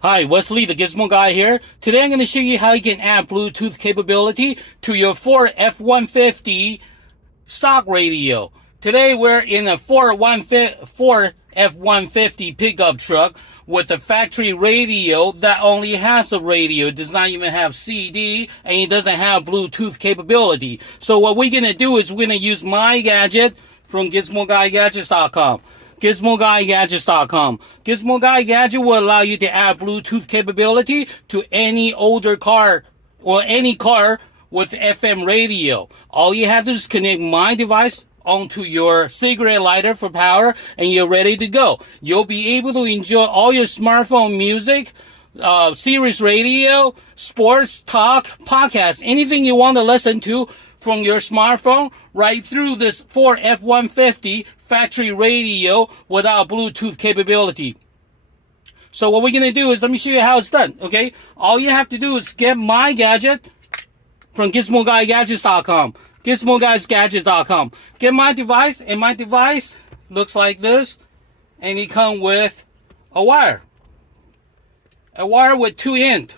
Hi, Wesley, the Gizmo Guy here. Today I'm going to show you how you can add Bluetooth capability to your Ford F-150 stock radio. Today we're in a Ford F-150 pickup truck with a factory radio that only has a radio. It does not even have CD, and it doesn't have Bluetooth capability. So what we're going to do is we're going to use my gadget from GizmoGuyGadgets.com. GizmoGuyGadgets.com. Gizmo Guy Gadget will allow you to add Bluetooth capability to any older car or any car with FM radio. All you have to do is connect my device onto your cigarette lighter for power, and you're ready to go. You'll be able to enjoy all your smartphone music, Sirius radio, sports, talk, podcasts, anything you want to listen to from your smartphone right through this Ford F-150 factory radio without Bluetooth capability. So what we're going to do is, let me show you how it's done, okay? All you have to do is get my gadget from GizmoGuyGadgets.com. GizmoGuyGadgets.com. Get my device, and my device looks like this, and it comes with a wire. A wire with 2 ends.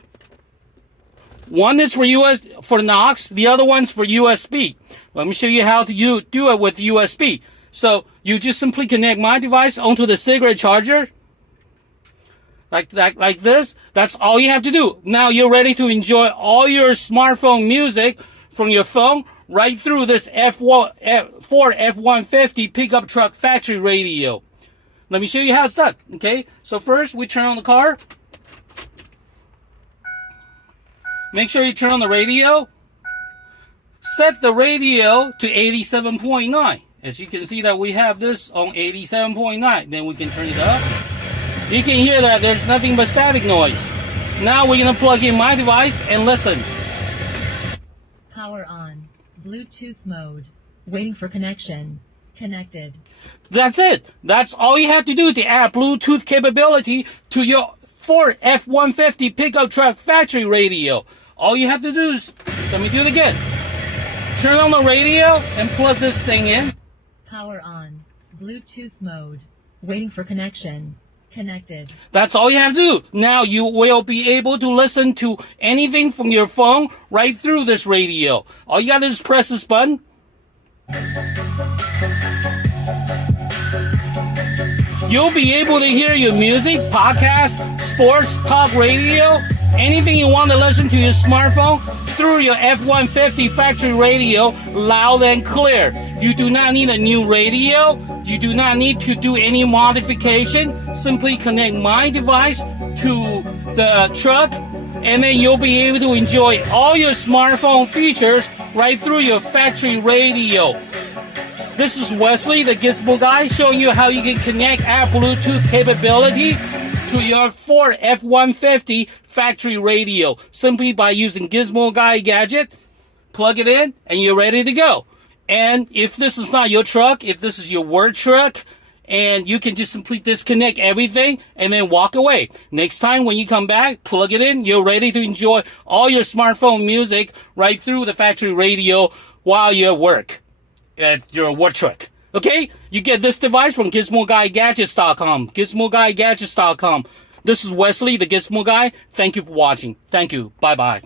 One is for NOx, the other one's for USB. Let me show you how to do it with USB. So you just simply connect my device onto the cigarette charger, like this. That's all you have to do. Now you're ready to enjoy all your smartphone music from your phone right through this Ford F-150 pickup truck factory radio. Let me show you how it's done. Okay, so first we turn on the car. Make sure you turn on the radio. Set the radio to 87.9. As you can see that we have this on 87.9. Then we can turn it up. You can hear that there's nothing but static noise. Now we're going to plug in my device and listen. Power on. Bluetooth mode. Waiting for connection. Connected. That's it. That's all you have to do to add Bluetooth capability to your Ford F-150 pickup truck factory radio. All you have to do is, let me do it again. Turn on the radio and plug this thing in. Power on. Bluetooth mode. Waiting for connection. Connected. That's all you have to do. Now you will be able to listen to anything from your phone right through this radio. All you got to do is press this button. You'll be able to hear your music, podcast, sports, talk radio, anything you want to listen to your smartphone through your F-150 factory radio loud and clear. You do not need a new radio. You do not need to do any modification. Simply connect my device to the truck, and then you'll be able to enjoy all your smartphone features right through your factory radio. This is Wesley, the Gizmo Guy, showing you how you can connect add Bluetooth capability to your Ford F-150 factory radio simply by using Gizmo Guy Gadget. Plug it in, and you're ready to go. And if this is not your truck, if this is your work truck, and you can just simply disconnect everything and then walk away. Next time when you come back, plug it in, you're ready to enjoy all your smartphone music right through the factory radio while you're at work, at your work truck. Okay? You get this device from GizmoGuyGadgets.com. GizmoGuyGadgets.com. This is Wesley, the Gizmo Guy. Thank you for watching. Thank you. Bye-bye.